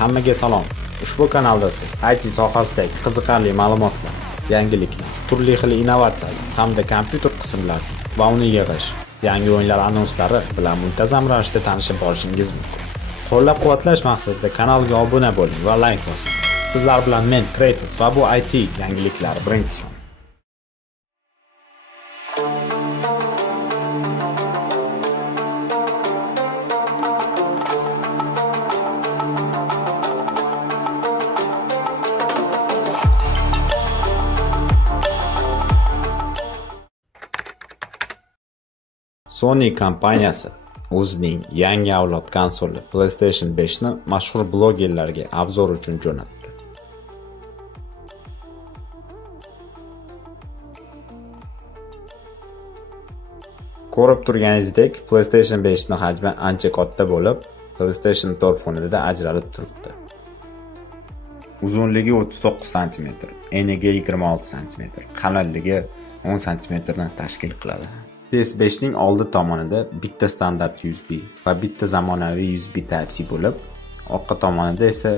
Hammaga salom. Ushbu kanalda siz IT sohasidagi qiziqarli ma'lumotlar, yangiliklar, turli xil innovatsiyalar hamda kompyuter qismlari va uni yig'ish, yangi o'yinlar anonslari bilan muntazam ravishda tanishib borishingiz mumkin. Qo'llab-quvvatlash maqsadida kanalga obuna bo'ling va like bosing. Sizlar bilan men Kratos va bu IT yangiliklari birinchisi. Sony kompaniyasi o'zining yangi avlod konsoli PlayStation 5 ni mashhur blogerlarga obzor uchun jo'natdi. Ko'rib turganingizdek, PlayStation 5 ning hajmi ancha katta bo'lib, PlayStation 4 fonida ajralib turibdi. Uzunligi 39 cm, eniga 26 cm, qalinligi 10 cm ni tashkil qiladi. PS5 ning oldi tomonida bitta standart USB va bitta zamonaviy USB Type-C bo'lib, orqa tomonida esa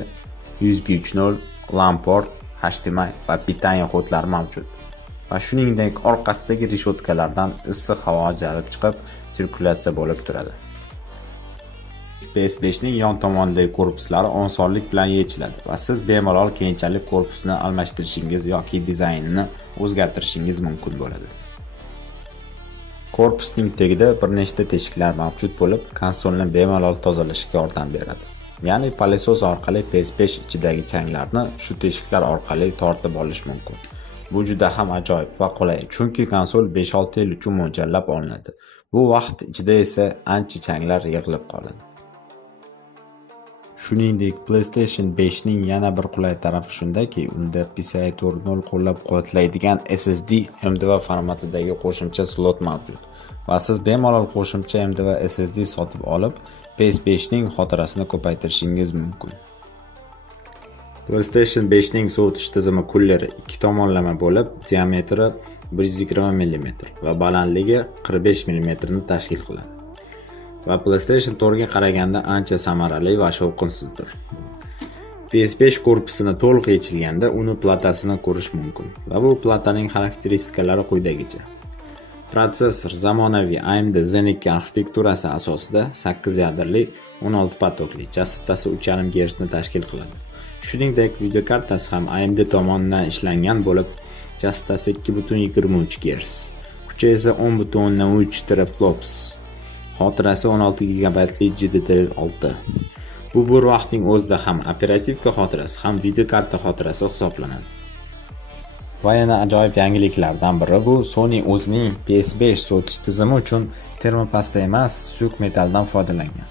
USB 3.0, LAN port, HDMI va Bitaniya portlari mavjud. Va shuningdek, orqasidagi reshotkalardan issiq havo ajralib chiqib, sirkulyatsiya bo'lib turadi. PS5 ning yon tomonidagi korpuslari osonlik bilan yechiladi va siz bemalol keyinchalik korpusni almashtirishingiz yoki dizaynini o'zgartirishingiz mumkin bo'ladi. Korpusning tagida bir nechta teshiklar mavjud bo'lib, konsolni bemalol tozalashga yordam beradi. Ya'ni palesos orqali PS5 ichidagi changlarni shu teshiklar orqali tortib olish mumkin. Bu juda ham ajoyib va qulay, chunki konsol 5-6 yil uchun mo'ljallab olinadi. Bu vaqt ichida esa ancha changlar yig'ilib qoladi. Shuningdek, PlayStation 5 ning yana bir qulay tarafi shundaki, unda PCIe 4.0 qo'llab-quvvatlaydigan SSD M2 formatidagi qo'shimcha slot mavjud va siz bemalol qo'shimcha M2 SSD sotib olib, PS5 ning xotirasini ko'paytirishingiz mumkin. PlayStation 5 ning sovutish tizimi kulleri ikki tomonlama bo'lib, diametri 120 mm va balandligi 45 mm ni tashkil qiladi. Va PlayStation 4 ga qaraganda ancha samarali va shovqinsizdir. PS5 korpusini to'liq yechilganda uni platasini ko'rish mumkin. Va bu plataning xarakteristikalari quyidagicha. Protsessor zamonaviy AMD Zen 2 arxitekturasi asosida 8 yadrli 16 potokli chastotasi 3.5 GHz ni tashkil qiladi. Shuningdek, videokartasi ham AMD tomonidan ishlangan bo'lib, chastotasi 2.23 GHz. Kuchi esa 10.3 teraflops. Xotirasi 16 GB GDDR6. Bu bir vaqtning o'zida ham operativka xotirasi, ham videokarta xotirasi hisoblanadi. Va yana ajoyib yangiliklardan biri bu Sony o'zining PS5 sovutish tizimi uchun termopasta emas, suyuq metaldan foydalangan.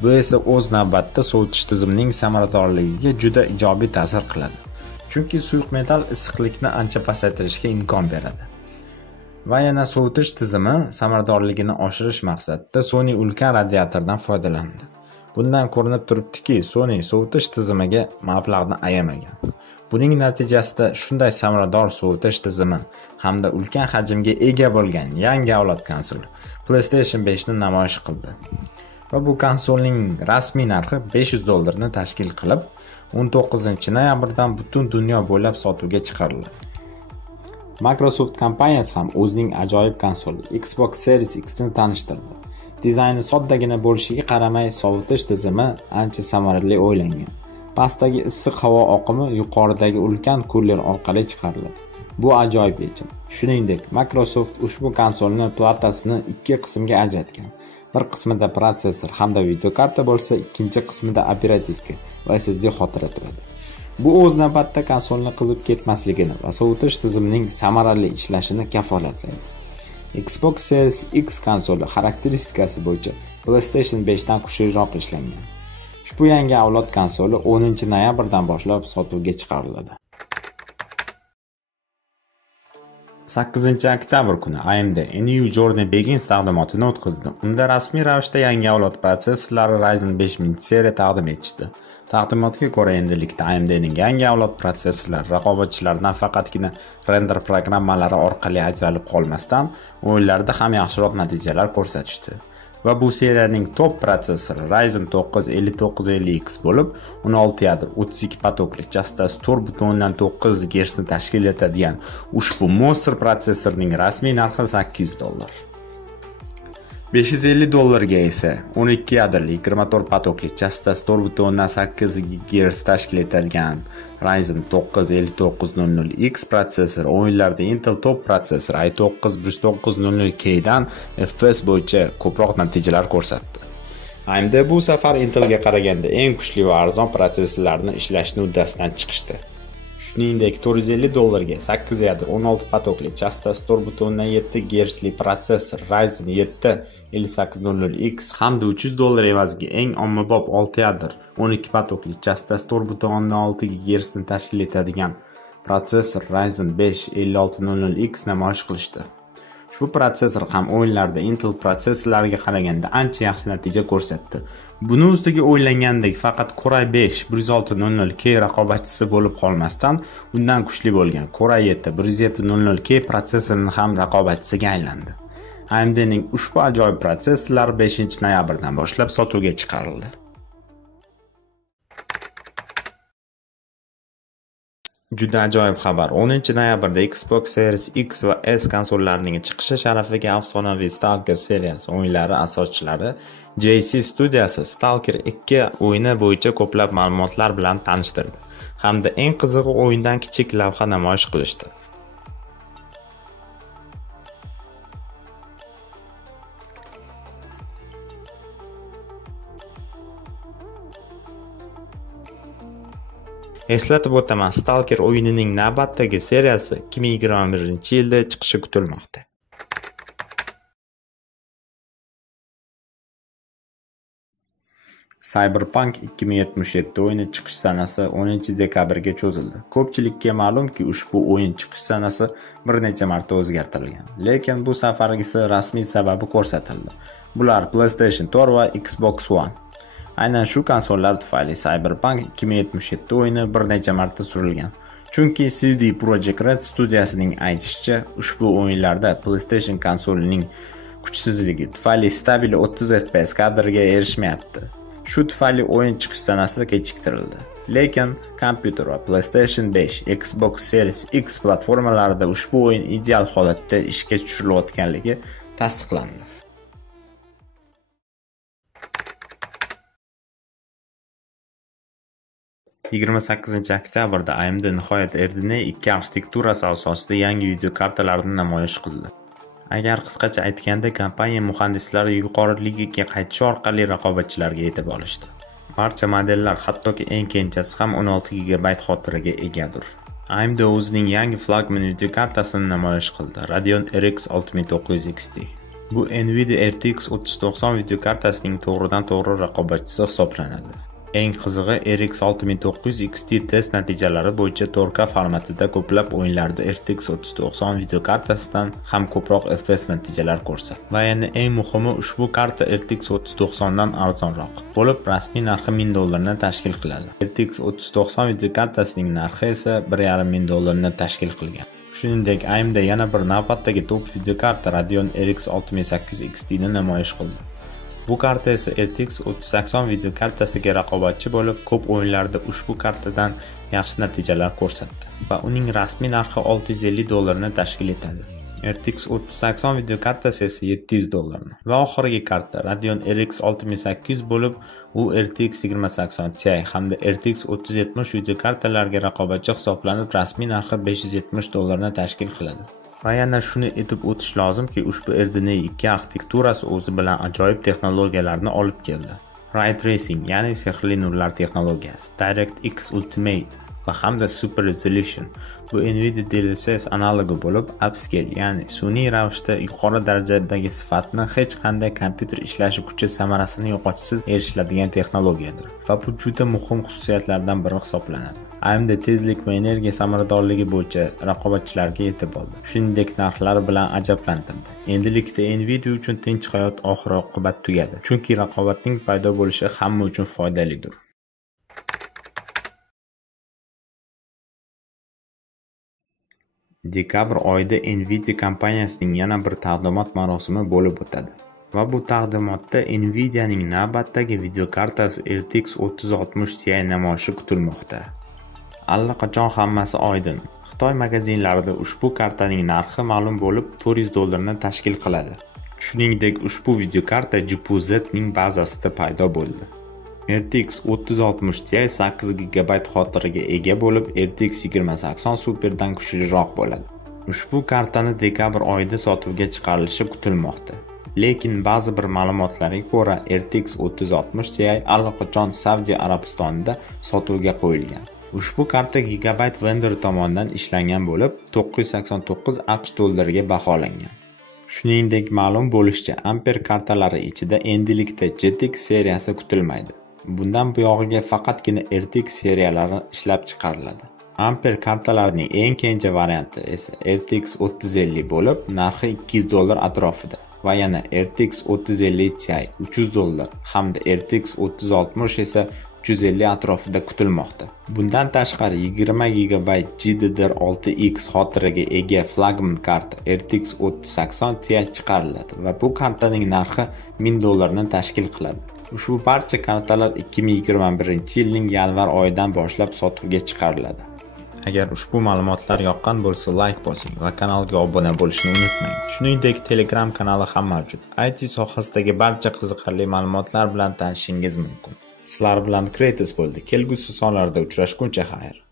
Bu esa o'z navbatida sovutish tizimining samaradorligiga juda ijobiy ta'sir qiladi. Chunki suyuq metal issiqlikni ancha pasaytirishga imkon beradi. Va yana sovutish tizimi samaradorligini oshirish maqsadida Sony ulkan radiatordan foydalandi. Bundan ko'rinib turibdiki, Sony sovutish tizimiga mablag'ni ayamagan. Buning natijasida shunday samarador sovutish tizimi hamda ulkan hajmga ega bo'lgan yangi avlod konsoli PlayStation 5 ni namoyish qildi. Va bu konsolning rasmiy narxi $500 ni tashkil qilib, 19-noyabrdan butun dunyo bo'ylab sotuvga chiqariladi. Microsoft kompaniyasi ham o'zining ajoyib konsoli Xbox Series X ni tanishtirdi. Dizayni soddagina bo'lishiga qaramay, sovutish tizimi ancha samarali o'ylangan. Pastdagi issiq havo oqimi yuqoridagi ulkan kuller orqali chiqariladi. Bu ajoyib yechim. Shuningdek, Microsoft ushbu konsolning platasini ikki qismga ajratgan. Bir qismida protsessor hamda videokarta bo'lsa, ikkinchi qismida operativka va SSD xotira turadi. Bu o'z navbatida konsolni qizib ketmasligini va sovutish tizimining samarali ishlashini kafolatlaydi. Xbox Series X konsoli xarakteristikasi bo'yicha PlayStation 5 dan kuchliroq ishlangan. Ushbu yangi avlod konsoli 10-noyabrdan boshlab sotuvga chiqariladi. 8-oktyabr kuni AMD New Journey Begins taqdimotini o'tkazdi. Unda rasmiy ravishda yangi avlod protsessorlari Ryzen 5000 seriya taqdim etishdi. Taqdimotga ko'ra endilikda AMDning yangi avlod protsessorlari raqobatchilardan faqatgina render programmalari orqali ajralib qolmasdan, o'yinlarda ham yaxshiroq natijalar ko'rsatishdi. va bu seriyaning top protsessori Ryzen 9 5950X bo'lib, 16 yadro 32 potokli chastasi 4.9 GHz ni tashkil etadigan ushbu monster protsessorning rasmiy narxi $800. $550 esa 12 yadrli 24 potokli chastasi 4.8 GHz tashkil etadigan Ryzen 9 5900X protsessor o'yinlarda Intel top protsessor i9 1900K dan FPS bo'yicha ko'proq natijalar ko'rsatdi. AMD bu safar Intelga qaraganda eng kuchli va arzon protsessorlarni ishlashni uddasidan chiqishdi. Shuningdek, $450 ga 8 yadro 16 potokli chastasi 4.7 GHz li protsessor Ryzen 7 5800X hamda $300 evaziga eng ommabop 6 yadro 12 potokli chastasi 4.6 GHz ni tashkil etadigan protsessor Ryzen 5 5600X namoyish qilishdi. Ushbu protsessor ham o'yinlarda Intel protsessorlariga qaraganda ancha yaxshi natija ko'rsatdi. Buni ustiga o'ylangandek faqat Core i5 10600K raqobatchisi bo'lib qolmasdan, undan kuchli bo'lgan Core i7 10700K protsessorini ham raqobatchisiga aylandi. AMDning ushbu ajoyib protsessorlari 5-noyabrdan boshlab sotuvga chiqarildi. Juda ajoyib xabar. 10-noyabrda Xbox Series X va S konsollarining chiqishi sharafiga afsonaviy Stalker seriyasi o'yinlari asoschilari JC studiyasi Stalker 2 o'yini bo'yicha ko'plab ma'lumotlar bilan tanishtirdi hamda eng qizig'i o'yindan kichik lavha namoyish qilishdi. Eslatib o'taman, Stalker o'yinining navbatdagi seriyasi 2021-yilda chiqishi kutilmoqda. Cyberpunk 2077 o'yini chiqish sanasi 10-dekabrga cho'zildi. Ko'pchilikka ma'lumki, ushbu o'yin chiqish sanasi bir necha marta o'zgartirilgan, lekin bu safargisi rasmiy sababi ko'rsatildi. Bular PlayStation 4 va Xbox One. Aynan shu konsollar tufayli Cyberpunk 2077 o'yini bir necha marta surilgan. Chunki CD Projekt Red studiyasining aytishicha, ushbu o'yinlarda PlayStation konsolining kuchsizligi tufayli stabil 30 FPS kadrga erishmayapti. Shu tufayli o'yin chiqish sanasi kechiktirildi. Lekin kompyuter va PlayStation 5, Xbox Series X platformalarida ushbu o'yin ideal holatda ishga tushirilayotganligi tasdiqlandi. 28-oktyabrda AMD nihoyat RDNA 2 arxitekturasi asosida yangi video kartalarni namoyish qildi. Agar qisqacha aytganda, kompaniya muhandislari yuqori ligaga qaytish orqali raqobatchilarga yetib olishdi. Barcha modellar, hattoki eng kenchasi ham 16 GB xotiraga egadir. AMD o'zining yangi flagman video kartasini namoyish qildi, Radeon RX 6900 XT. Bu Nvidia RTX 3090 video kartasining to'g'ridan-to'g'ri raqobatchisi hisoblanadi. Eng qizig'i, RX 6900 XT test natijalari bo'yicha 4K formatida ko'plab o'yinlarda RTX 3090 video kartasidan ham ko'proq FPS natijalar ko'rsatdi. Va yana eng muhimi, ushbu karta RTX 3090 dan arzonroq bo'lib, rasmiy narxi $1000 ni tashkil qiladi. RTX 3090 video kartasining narxi esa $1500 ni tashkil qilgan. Shuningdek, AMD yana bir navbatdagi top video karta Radeon RX 6800 XT ni namoyish qildi. Bu karta esa RTX 3080 video kartasiga raqobatchi bo'lib, ko'p o'yinlarda ushbu kartadan yaxshi natijalar ko'rsatdi va uning rasmiy narxi $650 ni tashkil etadi. RTX 3080 video kartasi esa $700 ni. Va oxirgi karta Radeon RX 6800 bo'lib, u RTX 2080 Ti hamda RTX 3070 video kartalarga raqobatchi hisoblanib, rasmiy narxi $570 ni tashkil qiladi. Va yana shuni aytib o'tish lozimki, ushbu RDNA 2 arxitekturasi o'zi bilan ajoyib texnologiyalarni olib keldi. Ray Tracing, ya'ni sehrli nurlar texnologiyasi, DirectX Ultimate va hamda Super Resolution. Bu Nvidia DLSS analogi bo'lib, upscale, ya'ni sun'iy ravishda yuqori darajadagi sifatni hech qanday kompyuter ishlashi kuchi samarasini yo'qotishsiz erishiladigan texnologiyadir va bu juda muhim xususiyatlardan biri hisoblanadi. AMD tezlik va energiya samaradorligi bo'yicha raqobatchilarga yetib oldi. Shuningdek, narxlari bilan ajablantirdi. Endilikda Nvidia uchun tinch hayot oxir-oqibat tugadi, chunki raqobatning paydo bo'lishi hamma uchun foydalidir. Dekabr oyida Nvidia kompaniyasining yana bir taqdimot marosimi bo'lib o'tadi. Va bu taqdimotda Nvidia'ning navbatdagi videokartasi RTX 3060 Ti namoyishi kutilmoqda. Allaqachon hammasi oydin. Xitoy magazinlarida ushbu kartaning narxi ma'lum bo'lib, $400 ni tashkil qiladi. Shuningdek, ushbu videokarta GPU-Z ning bazasida paydo bo'ldi. RTX 3060 Ti 8 GB xotiraga ega bo'lib, RTX 2080 Superdan kuchliroq bo'ladi. Ushbu kartani dekabr oyida sotuvga chiqarilishi kutilmoqda. Lekin ba'zi bir ma'lumotlarga ko'ra, RTX 3060 Ti allaqachon Saudiya Arabistonida sotuvga qo'yilgan. Ushbu karta Gigabyte vendor tomonidan ishlangan bo'lib, $989 ga baholangan. Shuningdek, ma'lum bo'lishicha, Ampere kartalari ichida endilikda GTX seriyasi kutilmaydi. Bundan buyog'iga faqatgina RTX seriyalari ishlab chiqariladi. Ampere kartalarining eng kenja varianti esa RTX 3050 bo'lib, narxi $200 atrofida. Va yana RTX 3050 Ti $300 hamda RTX 3060 esa $350 atrofida kutilmoqda. Bundan tashqari 20 GB GDDR6X xotiraga ega flagman karta RTX 3080 Ti chiqariladi va bu kartaning narxi $1000 ni tashkil qiladi. Ushbu barcha kartalar 2021-yilning yanvar oyidan boshlab sotuvga chiqariladi. Agar ushbu ma'lumotlar yoqqan bo'lsa, like bosing va kanalga obuna bo'lishni unutmang. Shuningdek, Telegram kanali ham mavjud. IT sohasidagi barcha qiziqarli ma'lumotlar bilan tanishishingiz mumkin. Sizlar bilan Kreatis bo'ldi. Kelgusi sonlarda uchrashguncha xayr.